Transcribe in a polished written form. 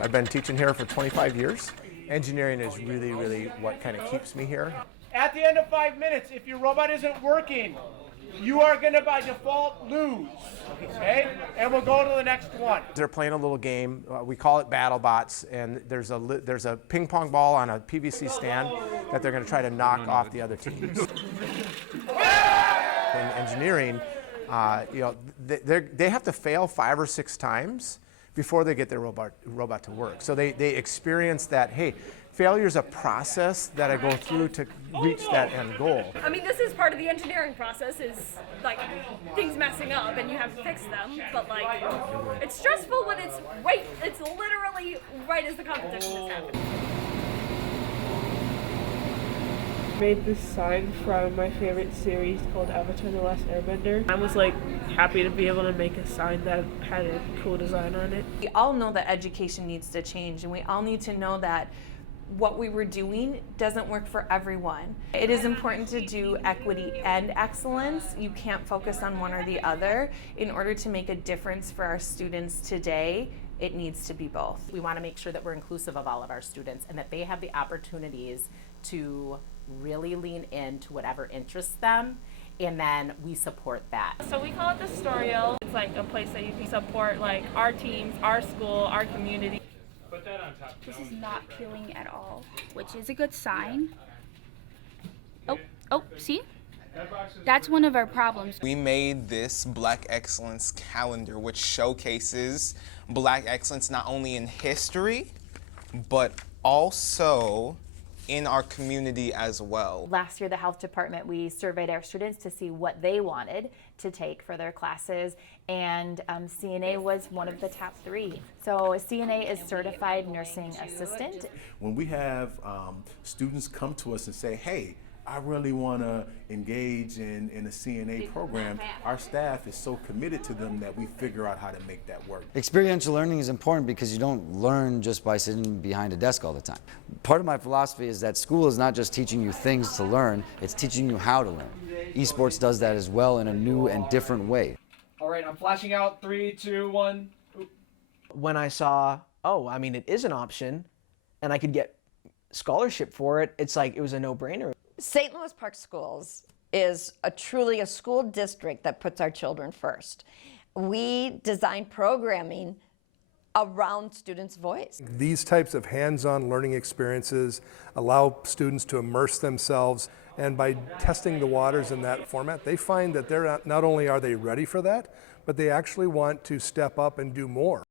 I've been teaching here for 25 years. Engineering is really what kind of keeps me here. At the end of 5 minutes, if your robot isn't working, you are going to by default lose, okay? And we'll go to the next one. They're playing a little game. We call it Battle Bots, and there's a ping pong ball on a PVC stand that they're going to try to knock off the other teams. In engineering, they have to fail 5 or 6 times before they get their robot to work. So they experience that, hey, failure is a process that I go through to reach that end goal. I mean, this is part of the engineering process, is like things messing up and you have to fix them, but like it's stressful when it's literally right as the competition is happening. Made this sign from my favorite series called Avatar: The Last Airbender. I was like happy to be able to make a sign that had a cool design on it. We all know that education needs to change, and we all need to know that what we were doing doesn't work for everyone. It is important to do equity and excellence. You can't focus on one or the other. In order to make a difference for our students today, it needs to be both. We want to make sure that we're inclusive of all of our students and that they have the opportunities to really lean into whatever interests them, and then we support that. So we call it the Storial. It's like a place that you can support like our teams, our school, our community. Put that on top. This is not peeling at all, which is a good sign. Oh, see? That's one of our problems. We made this Black Excellence calendar, which showcases Black excellence not only in history, but also in our community as well. Last year, the health department, we surveyed our students to see what they wanted to take for their classes, and CNA was one of the top 3. So CNA is Certified Nursing Assistant. When we have students come to us and say, hey, I really want to engage in a CNA program, our staff is so committed to them that we figure out how to make that work. Experiential learning is important because you don't learn just by sitting behind a desk all the time. Part of my philosophy is that school is not just teaching you things to learn, it's teaching you how to learn. Esports does that as well in a new and different way. All right, I'm flashing out. 3, 2, 1. Oop. When I saw, it is an option and I could get scholarship for it, it's like it was a no-brainer. St. Louis Park Schools is truly a school district that puts our children first. We design programming around students' voice. These types of hands-on learning experiences allow students to immerse themselves, and by testing the waters in that format, they find that not only are they ready for that, but they actually want to step up and do more.